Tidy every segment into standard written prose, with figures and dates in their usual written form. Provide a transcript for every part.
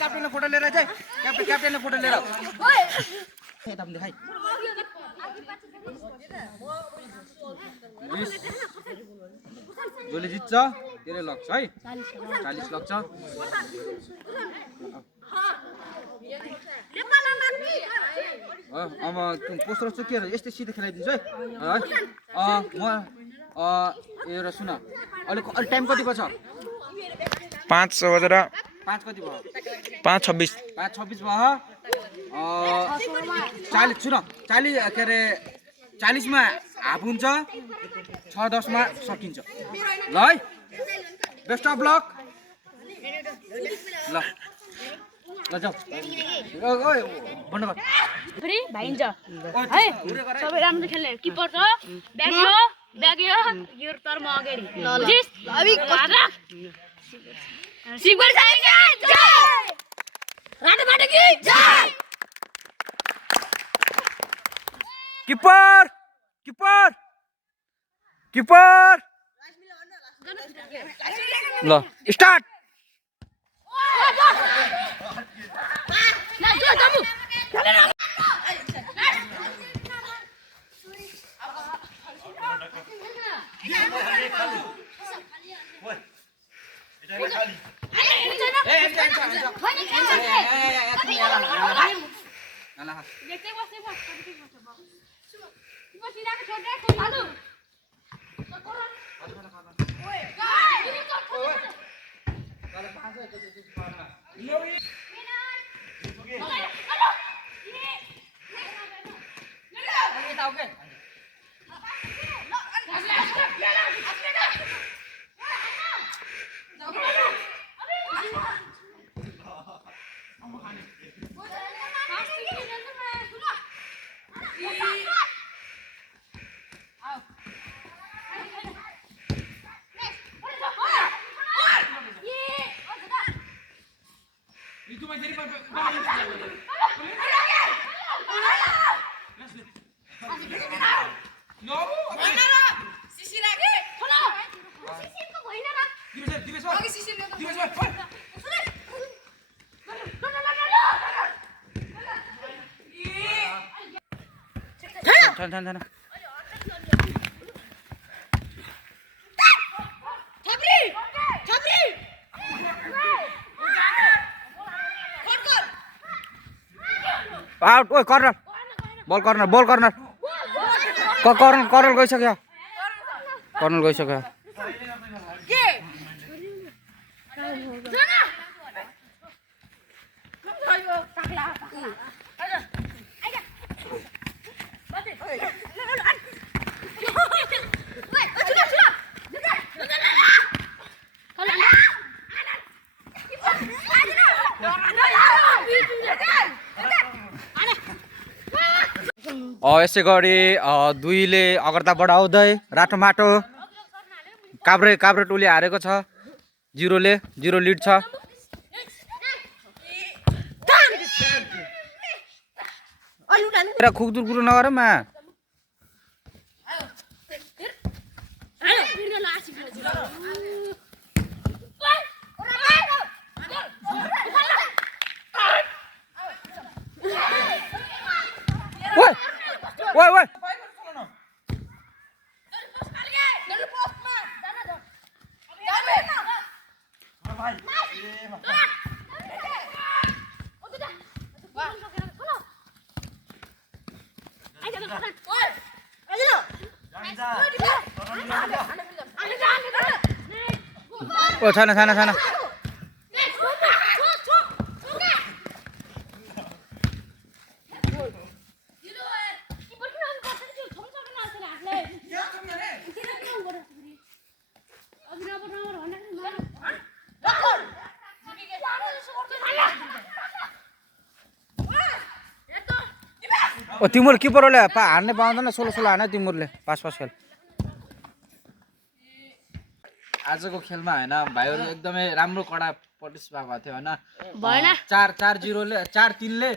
क्याप्टेनले photo लिएर चाहिँ क्याप्टेनले photo लिएर यता पनि देखाइ जसले जित्छ त्यसले लग्छ है 40 लग्छ अब पोस्टर चाहिँ के यस्तै सिधै खेलाइदिन्छु है म हेर सुन अलि टाइम कति छ 5 बजेर 5 कति भयो 5:26 5:26 भयो 40 सुन 40 के अरे 40 मा हाफ हुन्छ 6:10 मा सकिन्छ ल है बेस्ट अफ लक ल ल जाऊ ओइ बन्द गर फ्री भाइन्छ है सबै राम्रो खेल्ने किपर छ ब्याग यो तर म अगाडि बुझिस सिक्बर चाहिन्छ जय रातो बाटो कि जय किपर किपर किपर ल स्टार्ट ल जो दमु थान आउट ओइ कर्नर बल कर्नर कर्नर गइसक्यो कर्नर गइसक्यो यसै गरी दुईले अग्रता बढाउँदै रातो माटो काभ्रे टोली हारेको छ 0 लिड छ खुकुर कुरो नगर मा ओइ ओइ ओ छैन ओ तिम्रो किपरले हान्ने पाउँदैन 16 हाने तिमीहरुले पास खेल आजको खेलमा हैन भाइहरु एकदमै राम्रो कडा पार्टिसिपेट भएको थियो हैन भएन 4-0 ले 4-3 ले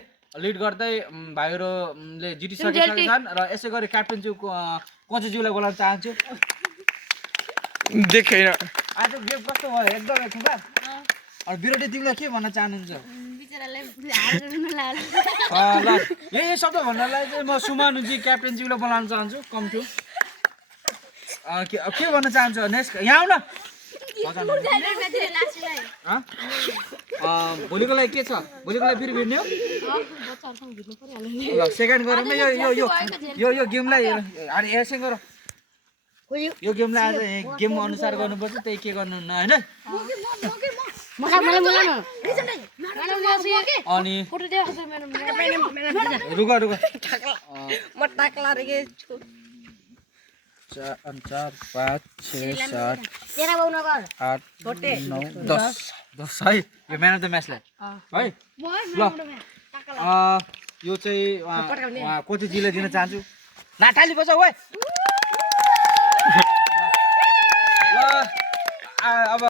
लिड गर्दै भाइहरुले जितिसकेका छन् र यसै गरी क्याप्टेन ज्यू कोच ज्यूलाई बोलाउन चाहन्छु देखेन आज गेम कस्तो भयो एकदमै खुबा अनि विरोधी टिमलाई के भन्न चाहनुहुन्छ ल यही शब्द भन्नलाई चाहिँ म सुमनजी क्याप्टेनजीलाई बोलाउन चाहन्छु कम टु के भन्न चाहन्छु नेक्स्ट यहाँ आउन भोलिको लागि के छ भोलिको लागि फेरि भिड्ने हो ल सेकेन्ड गरौँ न यो गेमलाई यसै गरौँ यो गेमलाई आज गेम अनुसार गर्नुपर्छ त्यही के गर्नु न होइन अनि रुक रुक म टाक्ला रे के छु 4 5 6 7 8 9 10 है यो म्यान अफ द म्याचलाई है ल यो चाहिँ कोचेजीले दिन चाहन्छु नाटाली बजाऊ है